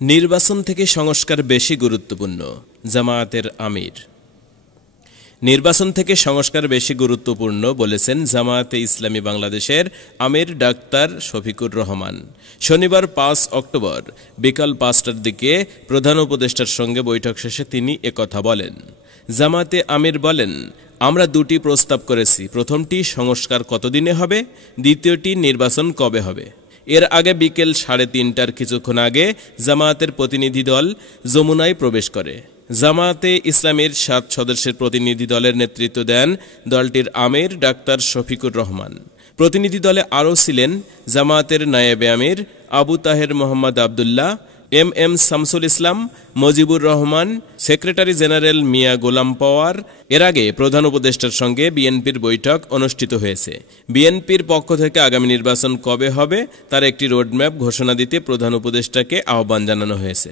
নির্বাচন থেকে সংস্কার বেশি গুরুত্বপূর্ণ, জামায়াতের আমির। নির্বাচন থেকে সংস্কার বেশি গুরুত্বপূর্ণ বলেছেন জামায়াতে ইসলামী বাংলাদেশের আমির ডাক্তার শফিকুর রহমান। শনিবার ৫ অক্টোবর বিকাল ৫টার দিকে প্রধান উপদেষ্টার সঙ্গে বৈঠক শেষে তিনি একথা বলেন। জামায়াতে আমির বলেন, আমরা দুটি প্রস্তাব করেছি। প্রথমটি সংস্কার কতদিনে হবে, দ্বিতীয়টি নির্বাচন কবে হবে। এর আগে বিকেল ৩:৩০টার কিছুক্ষণ আগে জামায়াতের প্রতিনিধি দল যমুনায় প্রবেশ করে। জামায়াতে ইসলামীর ৭ সদস্যের প্রতিনিধি দলের নেতৃত্ব দেন দলটির আমির ডাক্তার শফিকুর রহমান। প্রতিনিধি দলে আরও ছিলেন জামায়াতের নায়েবে আমির Abu Taher Mohammad Abdullah, M Shamsul Islam, Mojibur Rahman, secretary general মিয়া গোলাম পওয়ার। এর আগে প্রধান উপদেষ্টার সঙ্গে বিএনপির বৈঠক অনুষ্ঠিত হয়েছে। বিএনপির পক্ষ থেকে আগামী নির্বাচন কবে হবে তার একটি রোডম্যাপ ঘোষণা দিতে প্রধান উপদেষ্টাকে আহ্বান জানানো হয়েছে।